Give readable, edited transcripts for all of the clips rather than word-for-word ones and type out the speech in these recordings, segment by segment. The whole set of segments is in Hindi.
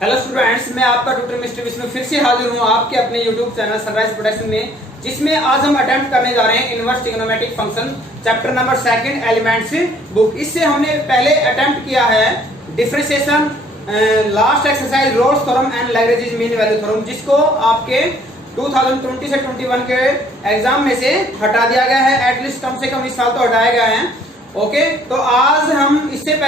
हेलो स्टूडेंट्स, मैं आपका ट्यूटर मिस्टर विष्णु फिर से हाजिर हूँ आपके अपने यूट्यूब चैनल सनराइज प्रोडक्शन में, जिसमें आज हम अटेम्प्ट करने जा रहे हैं inverse trigonometric function chapter number 2 elements book. इससे हमने पहले अटेम्प्ट किया है differentiation, last exercise Rolle's theorem and Lagrange mean value theorem, जिसको आपके 2020 से 21 के एग्जाम में से हटा दिया गया है। एटलीस्ट कम से कम इस साल तो हटाया गया है। ओके, तो आज हम इससे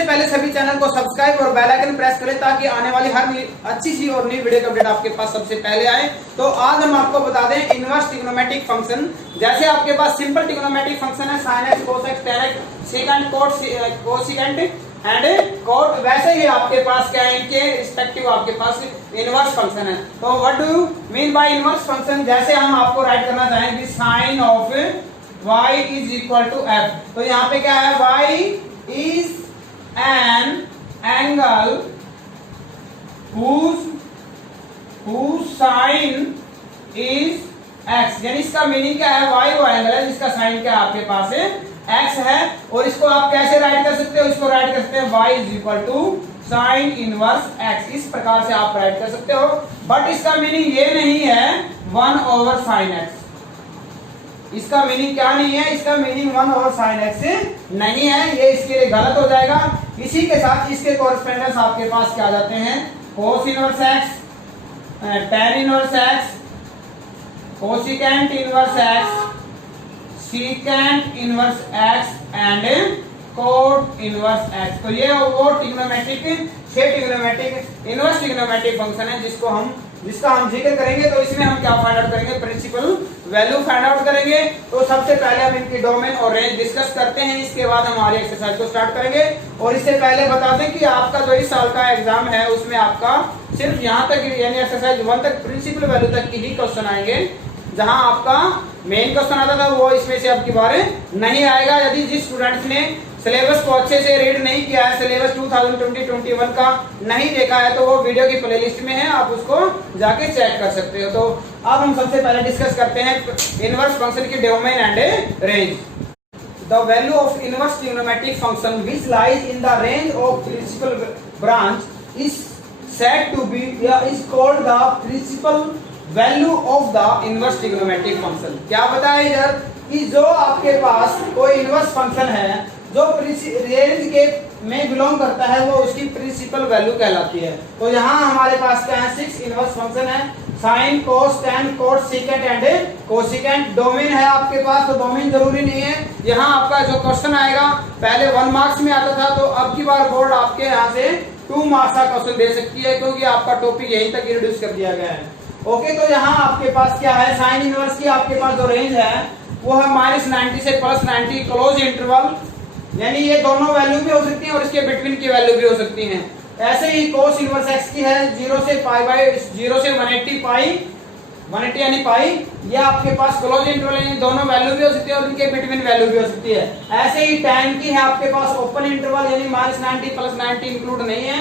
पहले सभी चैनल को सब्सक्राइब और बेल आइकन प्रेस करें ताकि आने वाली हर अच्छी सी और नई वीडियो का अपडेट आपके पास सबसे पहले आए। तो आज हम आपको बता दें इनवर्स ट्रिग्नोमेट्रिक फंक्शन। जैसे आपके पास सिंपल ट्रिग्नोमेट्रिक फंक्शन है sin x cos x tan x secant cosecant and cot, वैसे ही आपके पास क्या है, इनके रिस्पेक्टिव आपके पास इनवर्स फंक्शन है। तो what do you mean by inverse function? जैसे हम आपको राइट करना चाहेंगे sine of y is equal to f, तो यहाँ पे क्या है, y is an angle whose sine is x, यानी इसका मीनिंग क्या है, y वो एंगल है जिसका साइन क्या आपके पास है x है। और इसको आप कैसे राइट कर सकते हो? इसको राइट कर सकते हैं y is equal to sine inverse x, इस प्रकार से आप राइट कर सकते हो। बट इसका मीनिंग ये नहीं है 1 ओवर साइन x, इसका मीनिंग क्या नहीं है, इसका मीनिंग 1 ओवर साइन x नहीं है, ये इसके लिए गलत हो जाएगा। इसी के साथ इसके कोरेस्पोंडेंस आपके पास क्या आ जाते हैं, cos inverse x, tan inverse x, cosecant inverse x, secant inverse x and cot inverse x। तो ये वो ट्रिग्नोमेट्रिक इनवर्स ट्रिग्नोमेट्रिक फंक्शन है जिसका हम जिक्र करेंगे। तो इसमें हम क्या फाइंड आउट करेंगे, प्रिंसिपल वैल्यू फाइंड आउट करेंगे। तो सबसे पहले हम इनकी डोमेन और रेंज डिस्कस करते हैं, इसके बाद हमारी एक्सरसाइज को स्टार्ट करेंगे। और इससे पहले बता दें कि आपका जो इस साल का एग्जाम है उसमें आपका सिर्फ यहाँ तक यानी एक्सरसाइज 1 तक प्रिंसिपल वैल्यू तक की ही क्वेश्चन आएंगे। जहां आपका मेन क्वेश्चन आता था वो इसमें से अब की बार नहीं आएगा। यदि जिस स्टूडेंट्स ने सिलेबस को अच्छे से रीड नहीं किया है, सिलेबस 2020-21 का नहीं देखा है, तो वो वीडियो की प्लेलिस्ट में है, आप उसको जाके चेक कर सकते हो। तो अब हम सबसे पहले डिस्कस करते हैं इनवर्स फंक्शन की domain and range. The value of inverse trigonometric function which lies in the range of principal branch is said to be या is called the principal value of the inverse trigonometric function. क्या बताया इधर कि जो आपके पास कोई इनवर्स फंक्शन है जो रेंज के में बिलोंग करता है वो उसकी प्रिंसिपल वैल्यू कहलाती है। तो यहाँ हमारे पास क्या है, 6 इनवर्स फंक्शन है, sine cos tan cot secant and cosecant. Domain है आपके पास, तो डोमेन जरूरी नहीं है। यहाँ आपका जो क्वेश्चन आएगा पहले 1 मार्क्स में आता था, तो अब की बार बोर्ड आपके यहाँ से 2 मार्क्स का क्वेश्चन दे सकती है, क्योंकि आपका टॉपिक यहीं तक रिड्यूस कर दिया गया है। ओके, तो यहाँ आपके पास क्या है, साइन इनवर्स की आपके पास जो रेंज है वो है -90 से +90 क्लोज इंटरवल, यानी ये दोनों वैल्यू भी हो सकती हैं और इसके बिटवीन की वैल्यू भी हो सकती हैं। ऐसे ही कोस इनवर्स x की है 0 से 180 पाई 180 यानी पाई, ये आपके पास क्लोज इंटरवल यानी दोनों वैल्यू भी हो सकती है और इनके बिटवीन वैल्यू भी हो सकती है। ऐसे ही tan की है आपके पास ओपन इंटरवल यानी -90 +90 इंक्लूड नहीं है।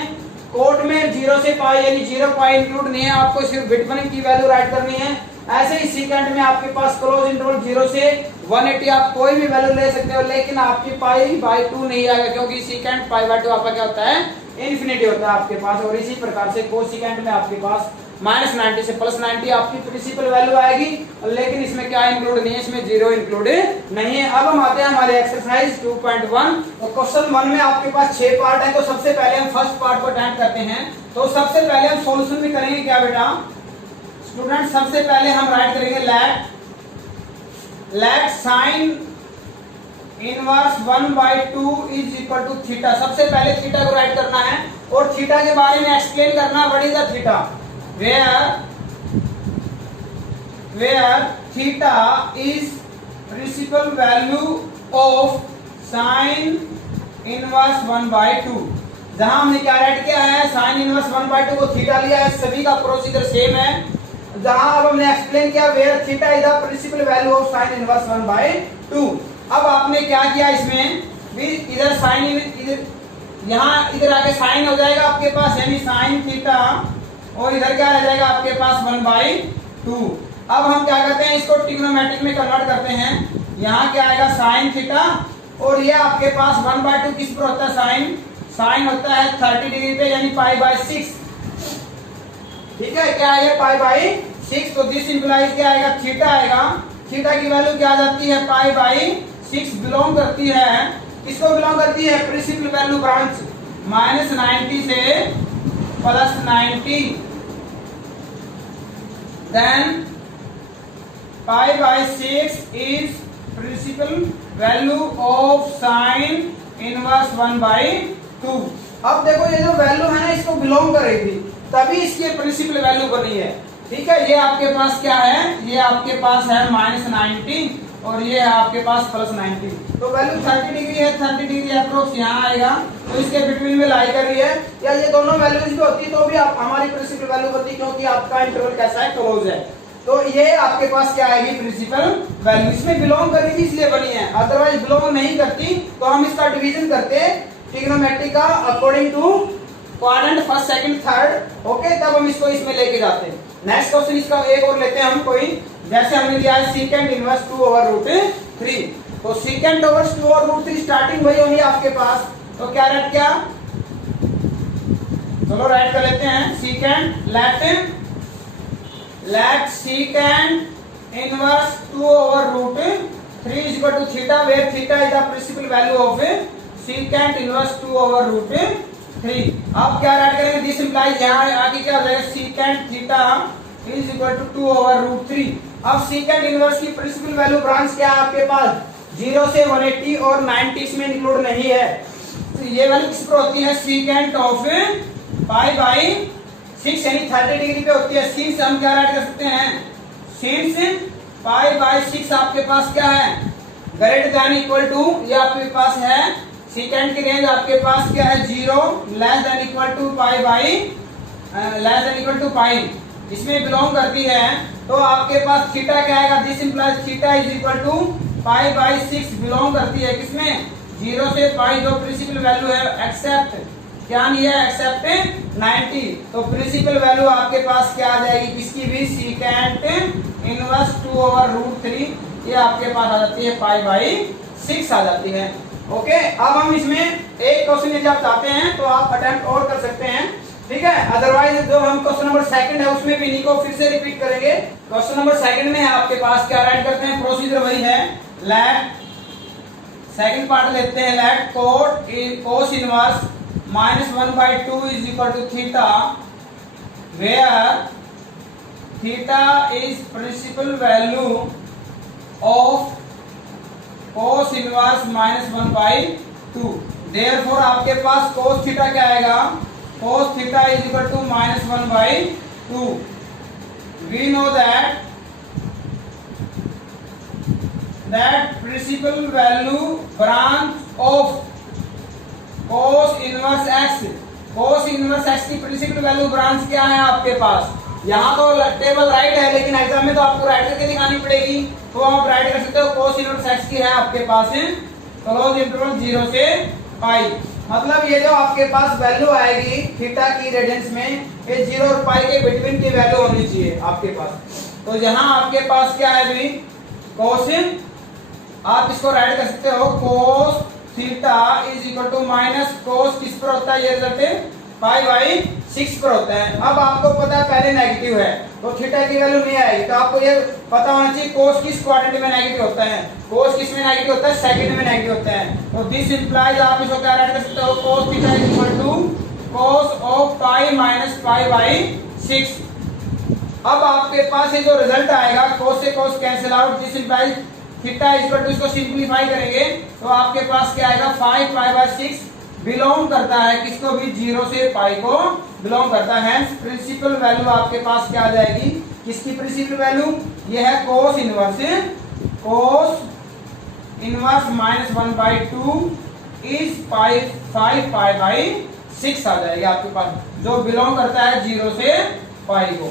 कोट में 0 से पाई यानी 0 पाई इंक्लूड नहीं है, आपको सिर्फ बिटवीन की वैल्यू राइट करनी है। ऐसे ही सीकेंट में आपके पास क्लोज इंटरवल 0 से 180 आप कोई भी वैल्यू ले सकते हो, लेकिन आपकी π/2 नहीं आएगा, क्योंकि सीकेंट π/2 आपका क्या होता है, इन्फिनिटी होता है आपके पास। और इसी प्रकार से कोसिकेंट में आपके पास -90 से +90 आपकी प्रिंसिपल वैल्यू आएगी, लेकिन इसमें क्या इंक्लूड नहीं है, इसमें 0 इंक्लूड नहीं है। अब हम आते हैं हमारे एक्सरसाइज 2.1। और क्वेश्चन 1 में आपके पास 6 पार्ट है, तो सबसे पहले हम फर्स्ट पार्ट को अटेम्प्ट करते हैं। तो सबसे पहले हम सोल्यूशन भी करेंगे क्या बेटा स्टूडेंट, सबसे पहले हम राइट करेंगे let sine inverse 1/2 is equal to theta. सबसे पहले थीटा को राइट करना है और थीटा के बारे में एक्सप्लेन करना, what is the theta, where theta is principal value of sine inverse 1/2। जहां हमने क्या राइट किया है, साइन इनवर्स 1/2 को थीटा लिया है, सभी का प्रोसीजर सेम है। जहां अब हमने एक्सप्लेन किया where theta is the principal value of sine inverse 1/2। अब आपने क्या किया, इसमें भी इधर साइन इधर यहाँ इधर आके साइन हो जाएगा आपके पास, यानी साइन थीटा, और इधर क्या रह जाएगा आपके पास 1/2। अब हम क्या करते हैं, इसको ट्रिग्नोमेट्रिक में कन्वर्ट करते हैं। यहाँ क्या आएगा साइन थीटा, और ये आपके पास 1/2 किस पर होता है, साइन साइन होता है 30 डिग्री पे, यानी π/6। ठीक है, क्या है π/6। तो दिस इंप्लाइज क्या आएगा, थीटा आएगा। थीटा की वैल्यू क्या आ जाती है, π/6 बिलोंग करती है, किसको बिलोंग करती है, प्रिंसिपल वैल्यू ब्रांच, -90 से +90। Then π/6 is principal value of sine inverse 1/2। अब देखो ये जो वैल्यू है ना, इसको बिलोंग कर रही थी, तभी इसकी प्रिंसिपल वैल्यू बनी है। ठीक है, ये आपके पास क्या है, ये आपके पास है -90 और ये है आपके पास +90। तो वैल्यू 30 डिग्री है, 30 डिग्री अप्रोक्स यहाँ आएगा, तो इसके बिटवीन में लाई कर रही है। या ये दोनों वैल्यूज भी होती तो भी आप हमारी प्रिंसिपल वैल्यू बनती, क्योंकि आपका इंटरवल कैसा है, क्लोज है। तो ये आपके पास क्या आएगी, प्रिंसिपल वैल्यू। इसमें बिलोंग कर रही थी इसलिए बनी है, अदरवाइज बिलोंग नहीं करती तो हम इसका डिवीजन करते ट्रिग्नोमेट्री का according to quadrant, first, second, third. Okay, तब हम इसको इसमें लेके जाते हैं। नेक्स्ट क्वेश्चन इसका एक और लेते हैं हम कोई, जैसे हमने लिया है सीकेंट इनवर्स 2/√3। तो सीकेंट ओवर 2/√3 स्टार्टिंग वही होगी आपके पास। तो क्या राइट, क्या, चलो राइट कर लेते हैं। Secant let secant inverse 2/√3 is equal to theta, where theta is the principal value of secant inverse 2/√3। अब क्या राइट करेंगे, दिस इंप्लाइज यहाँ आगे क्या हो जाएगा, secant theta is equal to 2/√3। अब सीकेंट इनवर्स की प्रिंसिपल वैल्यू ब्रांच क्या है आपके पास, 0 से 180 और 90 इसमें इंक्लूड नहीं है। तो ये वैल्यू किस पर होती है, सीकेंट ऑफ π/6 यानी 30 डिग्री पे होती है। सिंस हम क्या राइट कर सकते हैं, सिंस π/6 आपके पास क्या है, ग्रेटर देन इक्वल टू, ये आपके पास है सीकेंट की रेंज आपके पास क्या है, 0 लेस देन इक्वल टू पाई, इसमें बिलोंग करती है। तो आपके पास थीटा क्या आएगा, this implies theta is equal to π/6 belong करती है किसमें, 0 से पाई, जो प्रिंसिपल वैल्यू है एक्सेप्ट क्या नहीं है, एक्सेप्ट 90। तो प्रिंसिपल वैल्यू आपके पास क्या आ जाएगी, किसकी भी, सीकेंट इनवर्स 2/√3, ये आपके पास आ जाती है π/6 आ जाती है। ओके, अब हम इसमें एक क्वेश्चन यदि आप चाहते हैं तो आप अटेम्प्ट और कर सकते हैं। ठीक है, अदरवाइज जो हम क्वेश्चन नंबर सेकंड है उसमें भी इन्हीं को फिर से रिपीट करेंगे। क्वेश्चन नंबर सेकंड में है आपके पास क्या राइट करते हैं, प्रोसीजर वही है। लेट सेकंड पार्ट लेते हैं, let cos inverse -1/2 is equal to theta, where theta is principal value of cos inverse -1/2। Therefore आपके पास cos थीटा क्या आएगा, cos theta is equal to -1/2। We know that principal value branch of cos inverse x, cos inverse x की प्रिंसिपल वैल्यू ब्रांच क्या है आपके पास, यहाँ तो टेबल राइट है लेकिन एग्जाम में तो आपको राइट करके दिखानी पड़ेगी, तो आप राइट कर सकते हो। cos इनवर्स x की है आपके पास क्लोज इंटरवल 0 से पाई, मतलब ये जो आपके पास वैल्यू आएगी थीटा की रेडियंस में, ये 0 और पाई के बिटवीन की वैल्यू होनी चाहिए आपके पास। तो यहाँ आपके पास क्या है भी, cos, आप इसको राइट कर सकते हो, cos theta is equal to minus cos किस पर होता है, ये रिजल्ट π/6 पर होता है। अब आपको पता है पहले नेगेटिव है तो थीटा की वैल्यू नहीं आएगी, तो आपको ये पता होना चाहिए cos किस क्वाड्रेंट में नेगेटिव होता है, cos किस में नेगेटिव होता है, सेकंड में नेगेटिव होता है। तो दिस इंप्लाइज आप इसको क्या राइट कर सकते हो, cos theta is equal to cos of pi minus π/6। अब आपके पास ये जो रिजल्ट आएगा, cos से cos cancel out, this implies theta is equal to, इसको सिंपलीफाई करेंगे तो आपके पास क्या आएगा, 5π/6 बिलोंग करता है किसको भी, 0 से पाई को बिलोंग करता है। प्रिंसिपल वैल्यू आपके पास क्या आ जाएगी, किसकी प्रिंसिपल वैल्यू, ये है cos इनवर्स -1/2 इज 5π/6 आ जाएगी आपके पास, जो बिलोंग करता है 0 से पाई को।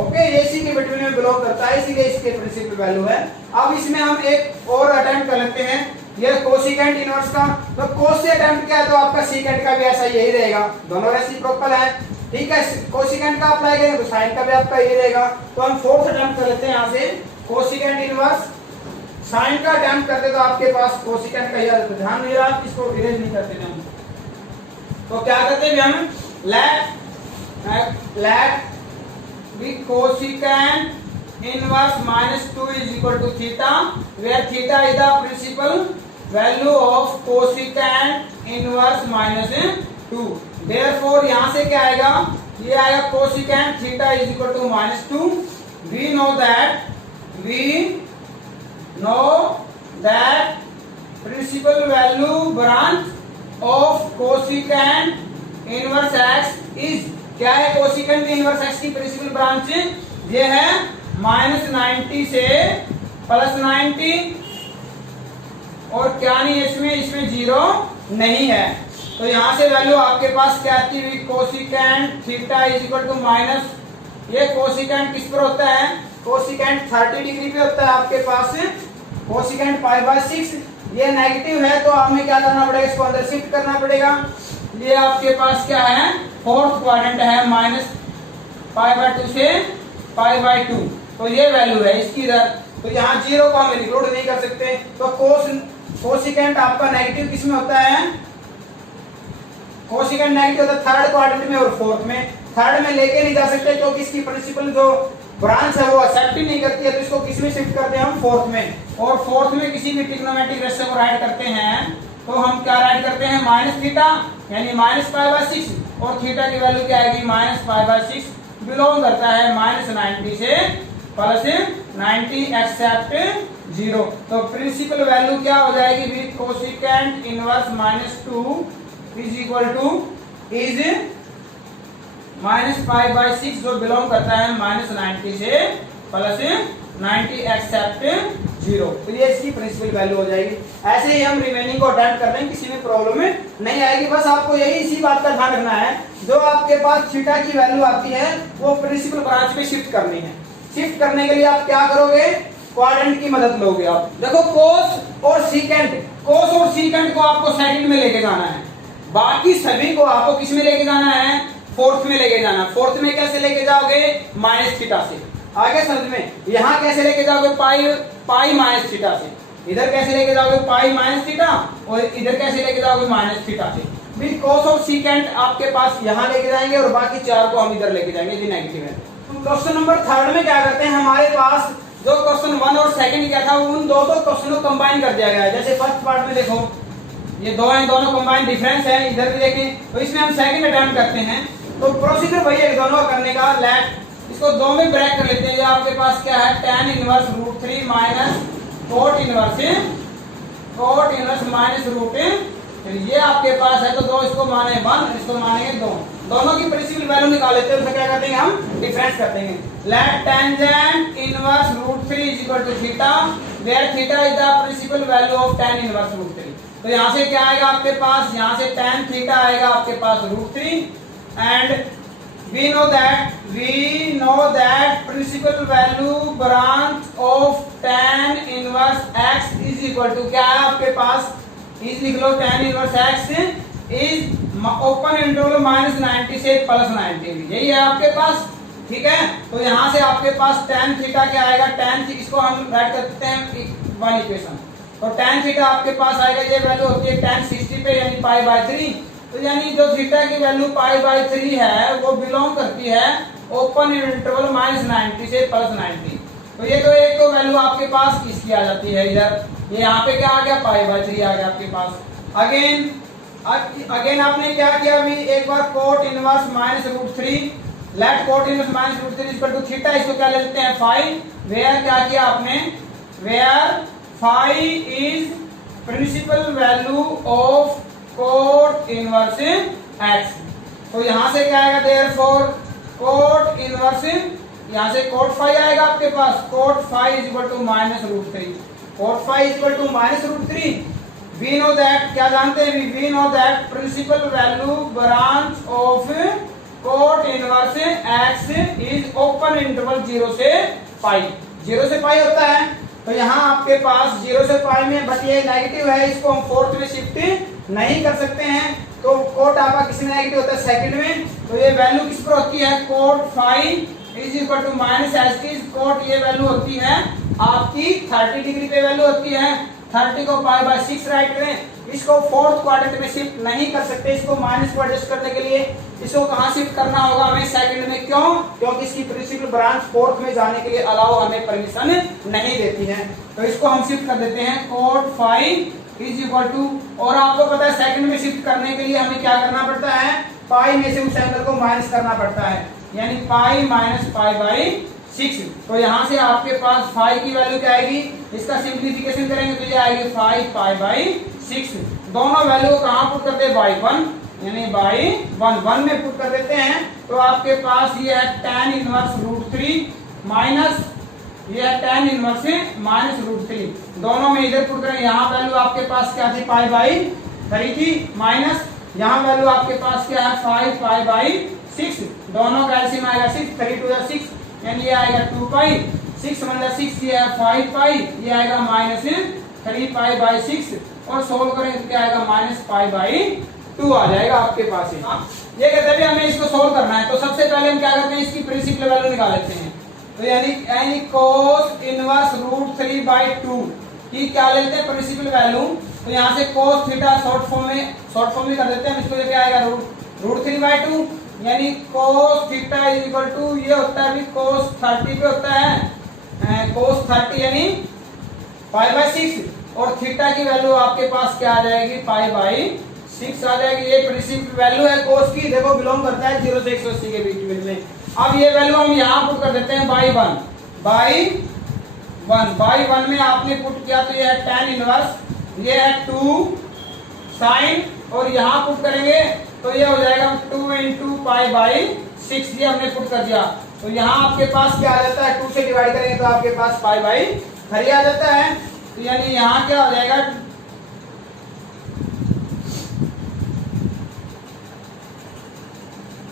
ओके, ये इसी के बिटवीन में बिलोंग करता है, इसीलिए इसके प्रिंसिपल वैल्यू है। अब इसमें हम एक और अटेम्प्ट कर लेते हैं, ये कोसिकेंट इनवर्स का। तो कोस से अटेम्प्ट किया तो आपका सीकेंट का भी ऐसा यही रहेगा, दोनों रेसिप्रोकल है। ठीक है, कोसिकेंट का अप्लाई करेंगे तो साइन का भी आपका यही रहेगा। तो हम फोर्थ अटेम्प्ट कर लेते हैं, यहाँ से कोसिकेंट इनवर्स साइन का अटेम्प्ट करते तो आपके पास कोसिकेंट का ही आ जाता। ध्यान नहीं रहा, इसको इरेज नहीं करते हम। तो क्या करते हैं हम, let the cosecant inverse minus 2 is equal to theta, where theta is the principal value of cosecant inverse minus 2. Therefore यहाँ से क्या आएगा, ये आएगा cosecant theta is equal to minus 2. We know that principal value branch of cosecant inverse x is, क्या है cosecant inverse x की प्रिंसिपल ब्रांच, ये है -90 से +90, और क्या नहीं है इसमें 0 नहीं है। तो यहां से वैल्यू आपके पास क्या आती है, cosecant theta is equal to minus, ये कोसिकेंट किस पर होता है, कोसिकेंट 30 डिग्री पे होता है आपके पास, कोसिकेंट π/6, ये नेगेटिव है तो हमें क्या करना पड़ेगा, इसको अंदर शिफ्ट करना पड़ेगा। ये आपके पास क्या है, फोर्थ क्वाड्रेंट है, -π/2 से π/2, तो ये वैल्यू है इसकी इधर। तो यहाँ 0 को हम इंक्लूड नहीं कर सकते, तो कोसिकेंट आपका नेगेटिव किस में होता है, कोसिकेंट नेगेटिव होता है थर्ड क्वाड्रेंट में और फोर्थ में। थर्ड में लेके नहीं जा सकते क्योंकि इसकी प्रिंसिपल जो ब्रांच है वो एक्सेप्ट ही नहीं करती है, तो इसको किस में शिफ्ट करते हैं हम, फोर्थ में। और फोर्थ में किसी भी ट्रिग्नोमेट्रिक रेशियो को राइट करते हैं तो हम क्या राइट करते हैं, -θ यानी -π/6, और थीटा की वैल्यू क्या आएगी, -π/6, बिलोंग करता है -90 से +90 एक्सेप्ट 0। तो प्रिंसिपल वैल्यू क्या हो जाएगी, with cosecant inverse -2 is equal to is -π/6, जो बिलोंग करता है -90 से +90 एक्सेप्ट 0। तो ये इसकी प्रिंसिपल वैल्यू हो जाएगी। ऐसे ही हम रिमेनिंग को अटेम्प्ट कर रहे हैं, किसी में प्रॉब्लम नहीं आएगी। बस आपको यही इसी बात का ध्यान रखना है, जो आपके पास थीटा की वैल्यू आती है वो प्रिंसिपल ब्रांच पे शिफ्ट करनी है। शिफ्ट करने के लिए आप क्या करोगे, क्वाड्रेंट की मदद लोगे। आप देखो कोस और सीकेंट को आपको सेकंड में लेके जाना है, बाकी सभी को आपको किस में लेके जाना है, फोर्थ में लेके जाना। फोर्थ में कैसे लेके जाओगे, -θ से। आगे समझ में, यहाँ कैसे लेके जाओगे, π-θ से। इधर कैसे लेके जाओगे, π-θ, और इधर कैसे लेके जाओगे, -θ से। भी कोस और सीकेंट आपके पास यहाँ लेके जाएंगे और बाकी 4 को हम इधर लेके जाएंगे, ये नेगेटिव है। तो क्वेश्चन नंबर 3 में क्या करते हैं, हमारे पास जो क्वेश्चन 1 और 2 क्या था, उन दो क्वेश्चनों को कंबाइन कर दिया गया है। जैसे फर्स्ट पार्ट में देखो ये दो हैं, दोनों कंबाइन डिफरेंस है, इधर भी देखें, तो इसमें हम सेकंड अटेम्प्ट करते हैं। तो प्रोसीजर वही है दोनों करने का। लेट इसको 2 में ब्रेक कर लेते हैं। ये आपके पास क्या है, tan inverse √3 minus cot inverse -√3, ये आपके पास है। तो 2 इसको माने 1, इसको मानेंगे 2, दोनों की प्रिंसिपल वैल्यू निकाल लेते हैं। उसका क्या करते हैं, हम डिफरेंस करते हैं। Let tangent inverse √3 is equal to theta, where theta is the principal value of tan inverse √3। तो यहाँ से क्या आएगा आपके पास, यहाँ से tan थीटा आएगा आपके पास √3, and we know that principal value branch of tan inverse x is equal to, क्या है आपके पास, इज लिख लो, tan inverse x is open interval -90 से +90, यही है आपके पास, ठीक है। तो यहाँ से आपके पास tan थीटा क्या आएगा, tan थीटा, इसको हम राइट करते हैं वन इक्वेशन। तो tan थीटा आपके पास आएगा, ये वैल्यू होती है tan 60 पे यानी π/3। तो यानी जो थीटा की वैल्यू π/3 है वो बिलोंग करती है ओपन इंटरवल -90 से +90। तो ये तो एक तो वैल्यू आपके पास इसकी आ जाती है इधर, ये यहाँ पे क्या आ गया, π/3 आ गया आपके पास। अगेन आपने क्या किया, अभी एक बार cot inverse -√3, let cot inverse -√3 equal to theta, इसको क्या ले लेते हैं, फाई। वेयर क्या किया आपने, where phi is principal value of cot inverse x। तो यहां से क्या आएगा, देयरफॉर cot इनवर्स, यहां से cot फाई आएगा आपके पास, cot phi is equal to -√3, cot phi is equal to -√3। We know that, क्या जानते हैं, we know that principal value branch of cot inverse x is open interval 0 से पाई, 0 से पाई होता है। तो यहाँ आपके पास 0 से पाई में, बट ये नेगेटिव है, इसको हम फोर्थ में शिफ्ट नहीं कर सकते हैं। तो cot आपका किसी में नेगेटिव होता है, सेकंड में। तो ये वैल्यू किस पर होती है, cot phi is equal to -ST, cot ये वैल्यू होती है आपकी 30 डिग्री पे वैल्यू होती है। 30 को पाई बाय 6 राइट करें। इसको फोर्थ क्वाड्रेंट में शिफ्ट नहीं कर सकते, इसको माइनस को एडजस्ट करने के लिए इसको कहां शिफ्ट करना होगा हमें, सेकंड में। क्यों? क्योंकि इसकी प्रिंसिपल ब्रांच फोर्थ में जाने के लिए अलाउ हमें परमिशन नहीं देती है। तो इसको हम शिफ्ट कर देते हैं cot phi is equal to, और आपको पता है सेकंड में शिफ्ट करने के लिए हमें क्या करना पड़ता है, पाई में से उस एंगल को माइनस करना पड़ता है, यानी पाई माइनस पाई बाई 6। तो यहाँ से आपके पास फाई की वैल्यू क्या आएगी, इसका सिंप्लीफिकेशन करेंगे तो ये आएगी 5 पाई बाई 6। दोनों वैल्यू को कहाँ पुट करते हैं, बाई 1, यानी बाई 1 में पुट कर देते हैं। तो आपके पास ये है tan इनवर्स √3 माइनस ये है tan इनवर्स माइनस √3। दोनों में इधर पुट करेंगे, यहाँ वैल्यू आपके पास क्या थी, पाई बाई 3 थी, माइनस यहाँ वैल्यू आपके पास क्या है, 5 पाई बाई 6। दोनों का एलसीएम आएगा 6, 3 टू 6, यानी ये आएगा 2 पाई, 6 मतलब 6, ये है 5 पाई, ये आएगा माइनस 3 पाई बाई 6, और सोल्व करेंगे तो क्या आएगा, माइनस पाई बाई 2 आ जाएगा आपके पास। ये कहते हैं हमें इसको सोल्व करना है, तो सबसे पहले हम क्या करते हैं, इसकी प्रिंसिपल वैल्यू निकाल लेते हैं। तो यानी cos इनवर्स √3/2 की क्या लेते हैं, प्रिंसिपल वैल्यू। तो यहाँ से cos थीटा शॉर्ट फॉर्म में कर देते हैं, इसको क्या आएगा, √3/2, यानी cos theta is equal to, ये होता है अभी cos 30 पे होता है, cos 30 यानी पाई बाई 6, और थीटा की वैल्यू आपके पास क्या आ जाएगी, पाई बाई 6 आ जाएगी। ये प्रिंसिपल वैल्यू है cos की, देखो बिलोंग करता है 0 से 180 के बीच में। अब ये वैल्यू हम यहाँ पुट कर देते हैं बाई 1 में आपने पुट किया तो ये है tan इनवर्स, ये है 2 साइन, और यहाँ पुट करेंगे तो ये हो जाएगा 2 इंटू पाई बाई 6, ये हमने पुट कर दिया। तो यहाँ आपके पास क्या आ जाता है, 2 से डिवाइड करेंगे तो आपके पास पाई बाई 3 आ जाता है। तो यानी यहाँ क्या हो जाएगा,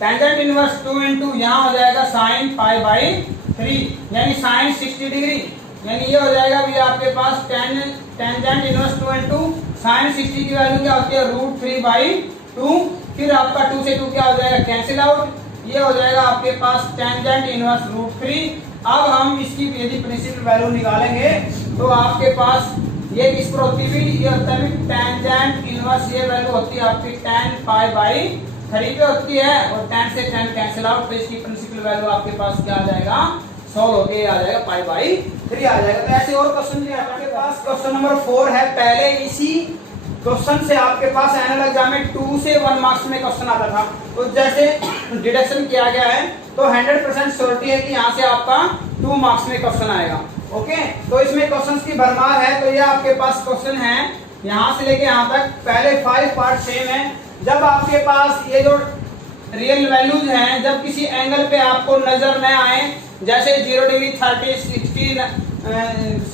टेंजेंट इनवर्स 2 इंटू यहाँ हो जाएगा साइन पाई बाई 3, यानी साइन 60 डिग्री, यानी ये हो जाएगा भी आपके पास टेंजेंट इनवर्स 2 इंटू साइन 60 की वैल्यू क्या होती है, √3/2। फिर आपका 2 से 2 क्या हो जाएगा, कैंसिल आउट, ये हो जाएगा आपके पास टेंजेंट इनवर्स √3। अब हम इसकी यदि प्रिंसिपल वैल्यू निकालेंगे तो आपके पास ये किस पर होती है, ये होता है टेंजेंट इनवर्स, ये वैल्यू होती है आपकी tan पाई बाई 3 पे होती है, और tan से tan कैंसिल आउट, तो इसकी प्रिंसिपल वैल्यू आपके पास क्या आ जाएगा, सॉल्व होके आ जाएगा पाई बाई 3 आ जाएगा। तो ऐसे और क्वेश्चन भी आपके पास, क्वेश्चन नंबर 4 है, पहले इसी क्वेश्चन से आपके पास एनुअल एग्जाम में 2 से 1 मार्क्स में क्वेश्चन आता था। तो जैसे डिडक्शन किया गया है तो 100% श्योरिटी है कि यहाँ से आपका 2 मार्क्स में क्वेश्चन आएगा। ओके, तो इसमें क्वेश्चंस की भरमार है। तो ये आपके पास क्वेश्चन है यहाँ से लेके यहाँ तक, पहले 5 पार्ट सेम है। जब आपके पास ये जो रियल वैल्यूज हैं, जब किसी एंगल पे आपको नजर न आए, जैसे 0 डिग्री 30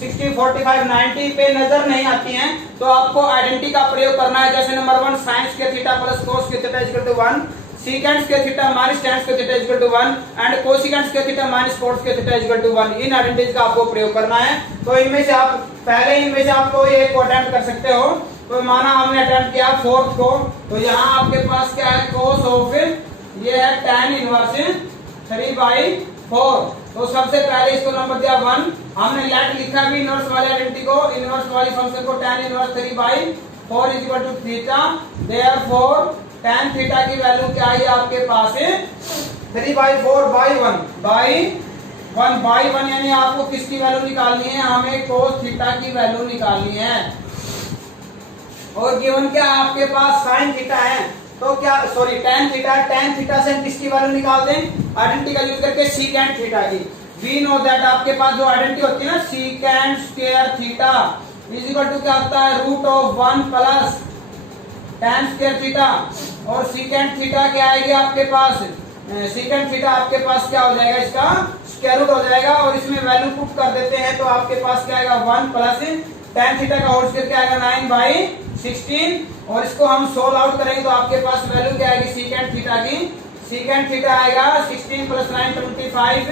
60 45 90 पे नजर नहीं आती हैं, तो आपको आइडेंटिटी का प्रयोग करना है। जैसे number 1 sine square theta plus cos square theta equal to 1, secant square theta minus tan square theta equal to 1 and cosecant square theta minus cot square theta equal to 1। इन आइडेंटिटीज का आपको प्रयोग करना है। तो इनमें से आप पहले इनमें से आप कोई एक को अटेम्प्ट कर सकते हो। तो माना हमने अटेम्प्ट किया 4th को, तो यहाँ आपके पास क्या है, cos ऑफ ये है tan इनवर्स 3/4। तो सबसे पहले इसको नंबर दिया 1, हमने लेट लिखा भी इनवर्स वाली आइडेंटिटी को, इनवर्स वाली फंक्शन को tan inverse 3/4 is equal to theta. Therefore tan theta की वैल्यू क्या है आपके पास है 3/4/1 यानी आपको किसकी वैल्यू निकालनी है, हमें cos थीटा की वैल्यू निकालनी है। और गिवन क्या आपके पास sin थीटा है, तो क्या सॉरी tan थीटा से हम किसकी वैल्यू निकालते हैं, आइडेंटिटी का यूज करके सीकेंट थीटा की। वी नो दैट आपके पास जो आइडेंटिटी होती है ना, secant square theta is equal to क्या होता है, √1 प्लस tan स्क्वायर थीटा। और सीकेंट थीटा क्या आएगी आपके पास, सीकेंट थीटा आपके पास क्या हो जाएगा, इसका स्क्वायर रूट हो जाएगा। और इसमें वैल्यू पुट कर देते हैं तो आपके पास क्या आएगा 1 प्लस tan थीटा का होल स्क्वायर क्या आएगा 9/16। और इसको हम सोल्व आउट करेंगे तो आपके पास वैल्यू क्या आएगी सीकेंट थीटा की, सीकेंट थीटा आएगा 16 प्लस 9 25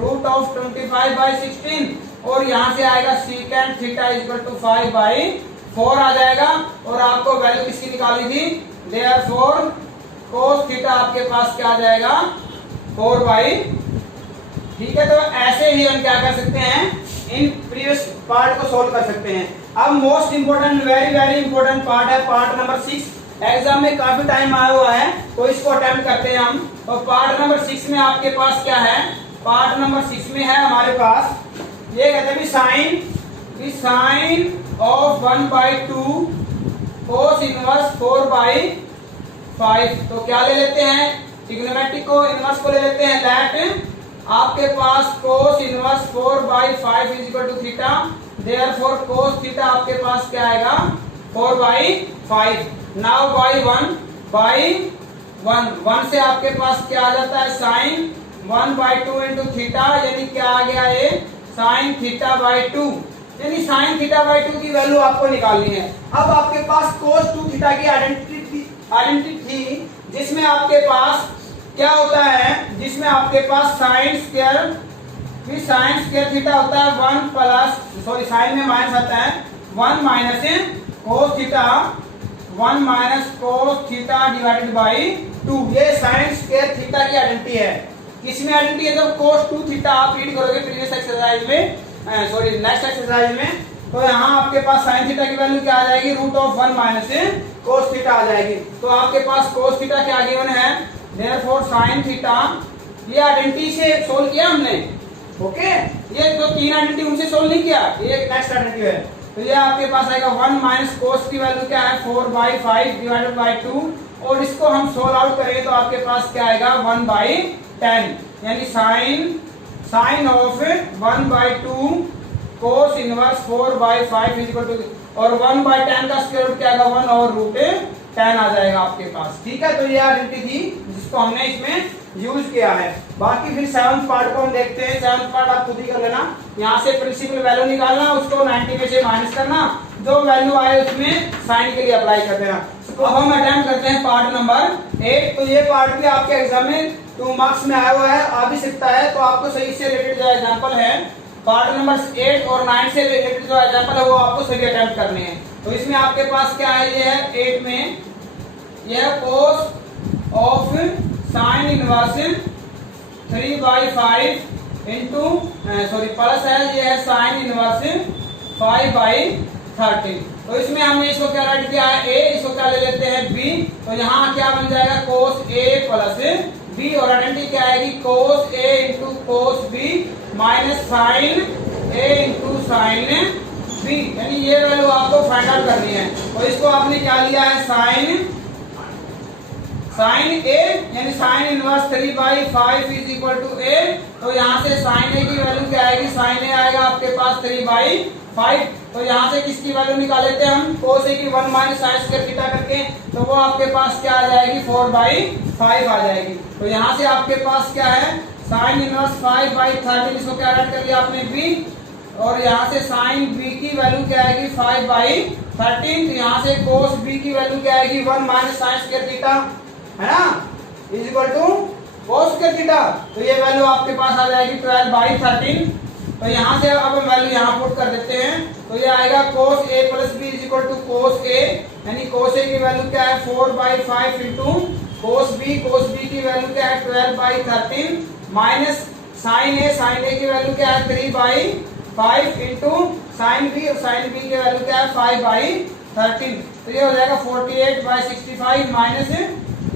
√25/16। और यहाँ से आएगा सीकेंट थीटा इक्वल टू 5/4 आ जाएगा। और आपको वैल्यू किसकी निकाली थी, देयरफॉर cos थीटा आपके पास क्या आ जाएगा 4/4 ठीक है, तो ऐसे ही हम क्या कर सकते हैं, इन प्रीवियस पार्ट को सोल्व कर सकते हैं। अब most important, very very important part है पार्ट नंबर 6। एग्जाम में काफी टाइम आया हुआ है तो इसको अटेम्प्ट करते हैं हम। तो पार्ट नंबर 6 में आपके पास क्या है, पार्ट नंबर 6 में है हमारे पास, ये कहते हैं साइन ऑफ 1/2 कोस इनवर्स 4/5। तो क्या ले लेते हैं, ट्रिग्नोमेट्रिक को इनवर्स को ले लेते हैं, दैट आपके पास cos inverse 4/5 is equal to theta, therefore cos theta आपके पास क्या आएगा 4/5। नाउ बाई 1 से आपके पास क्या आ जाता है, साइन 1/2 इंटू थीटा, यानी क्या आ गया ये साइन थीटा/2, यानी साइन थीटा/2 की वैल्यू आपको निकालनी है। अब आपके पास कोस 2 थीटा की आइडेंटिटी थी, जिसमें आपके पास क्या होता है, जिसमें आपके पास साइन स्क्वायर थीटा होता है 1 प्लस, सॉरी साइन में माइनस आता है 1 minus cos theta divided by 2। ये साइन स्क्वायर थीटा की आइडेंटिटी है। किसमें आइडेंटिटी है, जब कोस 2 थीटा आप रीड करोगे प्रीवियस एक्सरसाइज में, सॉरी नेक्स्ट एक्सरसाइज में, तो यहाँ आपके पास साइन थीटा की वैल्यू क्या आ जाएगी, √1 माइनस कोस थीटा आ जाएगी। तो आपके पास कोस थीटा क्या गिवन है, देयरफॉर साइन थीटा, ये आइडेंटिटी से सोल्व किया हमने, ओके। ये तो 3 आइडेंटिटी उनसे सोल्व नहीं किया, ये नेक्स्ट आइडेंटिटी है। तो ये आपके पास आएगा 1 माइनस कोस की वैल्यू क्या है 4/5 डिवाइडेड बाई 2, और इसको हम सोल्व आउट करेंगे तो आपके पास क्या आएगा 1/10, यानी sine of 1/2 cos inverse 4/5 is equal to, और 1/10 का स्क्वायर रूट क्या आएगा 1 और √10 आ जाएगा आपके पास। ठीक है, तो ये आइडेंटिटी थी जिसको हमने इसमें यूज किया है। बाकी फिर 7th पार्ट को हम देखते हैं। 7th पार्ट आप खुद ही कर लेना, यहाँ से प्रिंसिपल वैल्यू निकालना, उसको 90 में से माइनस करना, जो वैल्यू आए उसमें साइन के लिए अप्लाई कर देना। तो हम अटेम्प्ट करते हैं पार्ट नंबर 8। तो ये पार्ट भी आपके एग्जाम में 2 मार्क्स में आया हुआ है, आ भी सकता है, तो आपको सही से रिलेटेड जो एग्जाम्पल है पार्ट नंबर 8 और 9 से रिलेटेड जो एग्जाम्पल है वो आपको सही अटेम्प्ट करने हैं। तो इसमें आपके पास क्या है, ये है 8 में, यह cos of sine inverse 3/5 into, sorry plus है, ये है साइन इनवर्स 5/13। तो इसमें हमने इसको क्या राइट किया है, a, इसको क्या ले लेते हैं b, तो यहाँ क्या बन जाएगा कोस a प्लस b, और आइडेंटिटी क्या आएगी cos a into cos b minus sine a into sine b, यानी ये वैल्यू आपको फाइंड आउट करनी है। तो इसको आपने क्या लिया है साइन a, यानी sine inverse 3/5 is equal to a, तो यहाँ से साइन a की वैल्यू क्या आएगी, साइन a आएगा आपके पास 3/5, तो यहाँ से किसकी वैल्यू निकाल लेते हैं हम, कोस a की 1 माइनस साइन स्क्वायर थीटा करके, तो वो आपके पास क्या आ जाएगी 4/5 आ जाएगी। तो यहाँ से आपके पास क्या है साइन इनवर्स 5/13, इसको क्या ऐड कर लिया आपने b, और यहाँ से साइन b की वैल्यू क्या आएगी 5/13, तो यहाँ से कोस b की वैल्यू क्या आएगी 1 माइनस साइन स्क्वायर थीटा, है ना, is equal to cos square theta. तो ये वैल्यू आपके पास आ जाएगी 12/13। तो यहाँ से अब हम वैल्यू यहाँ पुट कर देते हैं, तो ये आएगा cos a plus b is equal to cos a, यानी कोस a की वैल्यू क्या है 4/5 इंटू कोस b की वैल्यू क्या है 12/13 माइनस साइन a की वैल्यू क्या है 3/5 इंटू साइन b की वैल्यू क्या है 5/13। तो ये हो जाएगा 48/65 माइनस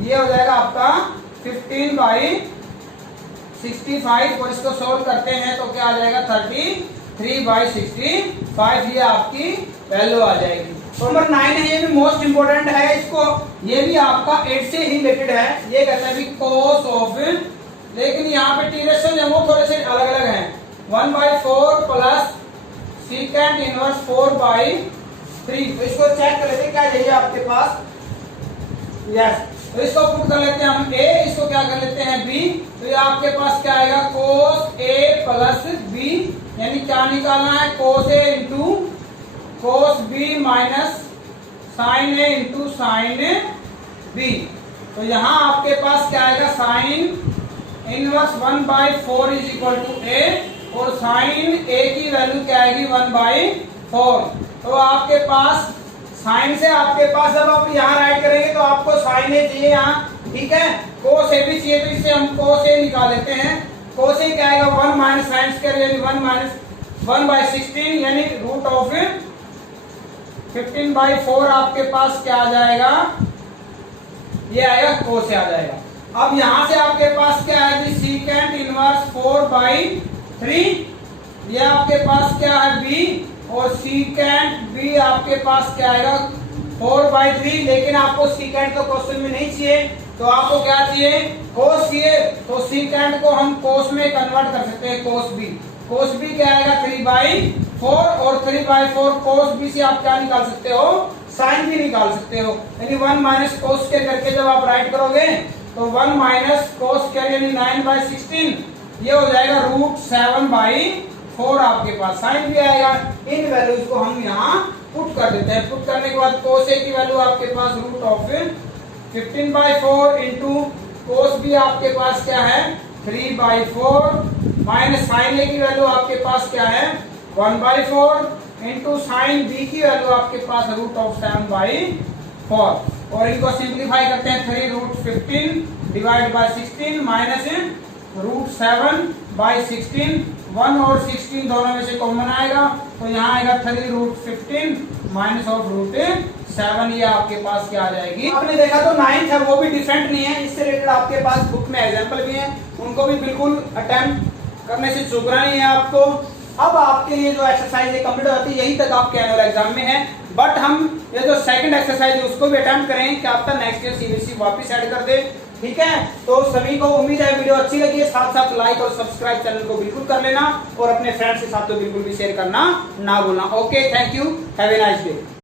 ये हो जाएगा आपका 15/65, और इसको सोल्व करते हैं तो क्या आ जाएगा 33/65, ये आपकी वैल्यू आ जाएगी। नंबर 9 है, ये भी मोस्ट इंपोर्टेंट है, इसको ये भी आपका 8 से ही रिलेटेड है। ये कहता है कोस ऑफ, लेकिन यहाँ पे टी रेशियो है वो थोड़े से अलग अलग हैं, 1/4 प्लस सीकेंड इनवर्स 4/3। तो इसको चेक कर लेते हैं क्या चाहिए आपके पास, यस। तो इसको पुट कर लेते हैं हम a, इसको क्या कर लेते हैं b, तो ये आपके पास क्या आएगा कोस a प्लस b, यानी क्या निकालना है cos a into cos b minus sine a into sine b। तो यहाँ आपके पास क्या आएगा sine inverse 1/4 is equal to a, और साइन a की वैल्यू क्या आएगी 1/4। तो आपके पास साइन से आपके पास जब आप यहाँ राइट करेंगे तो आपको साइन ए चाहिए यहाँ, ठीक है, कोस ए भी चाहिए, तो इससे हम कोस ए निकाल लेते हैं। कोसेक क्या आएगा 1 माइनस साइन स्क्वायर यानी 1 माइनस 1/16 यानी रूट ऑफ 15/4 आपके पास क्या आ जाएगा, ये आएगा कोस आ जाएगा। अब यहां से आपके पास क्या है जी सीकेंट इनवर्स 4/3, ये आपके पास क्या है b, और सीकेंट b आपके पास क्या आएगा 4/3। लेकिन आपको सीकेंट तो क्वेश्चन में नहीं चाहिए, तो आपको क्या चाहिए कोस चाहिए, तो सीकेंट को हम कोस में कन्वर्ट कर सकते हैं, कोस b। कोस b क्या आएगा 3/4, और 3/4 कोस b से आप क्या निकाल सकते हो, साइन भी निकाल सकते हो, यानी 1 माइनस कोस स्क्वायर करके जब आप राइट करोगे तो 1 माइनस कोस स्क्वायर यानी 9/16, ये हो जाएगा √7/4 आपके पास, साइन भी आएगा। इन वैल्यूज को हम यहाँ पुट कर देते हैं। पुट करने के बाद कोस ए की वैल्यू आपके पास root of 15/4 into cos B आपके पास क्या है 3/4 माइनस साइन ए की वैल्यू आपके पास क्या है 1/4 इंटू साइन बी की वैल्यू आपके पास रूट ऑफ 7/4, और इनको सिंप्लीफाई करते हैं 3√15 डिवाइड बाय 16 माइनस √7/16, 1 और 16 दोनों में से कॉमन आएगा, तो यहाँ आएगा 3√15 माइनस ऑफ √7, ये आपके पास क्या आ जाएगी। आपने देखा तो 9th है वो भी डिफरेंट नहीं है, इससे रिलेटेड आपके पास बुक में एग्जांपल भी है, उनको भी बिल्कुल अटेम्प्ट करने से चूकना नहीं है आपको। अब आपके लिए जो एक्सरसाइज कंप्लीट होती है यही तक आपके एनुअल एग्जाम में है, बट हम ये जो सेकंड एक्सरसाइज है उसको भी अटेम्प्ट करेंगे कि आपका नेक्स्ट ईयर सीबीएसई वापस ऐड कर दे, ठीक है। तो सभी को उम्मीद है वीडियो अच्छी लगी है, साथ साथ लाइक और सब्सक्राइब चैनल को बिल्कुल कर लेना, और अपने फ्रेंड्स के साथ तो बिल्कुल भी शेयर करना ना भूलना। Okay, thank you, have a nice day.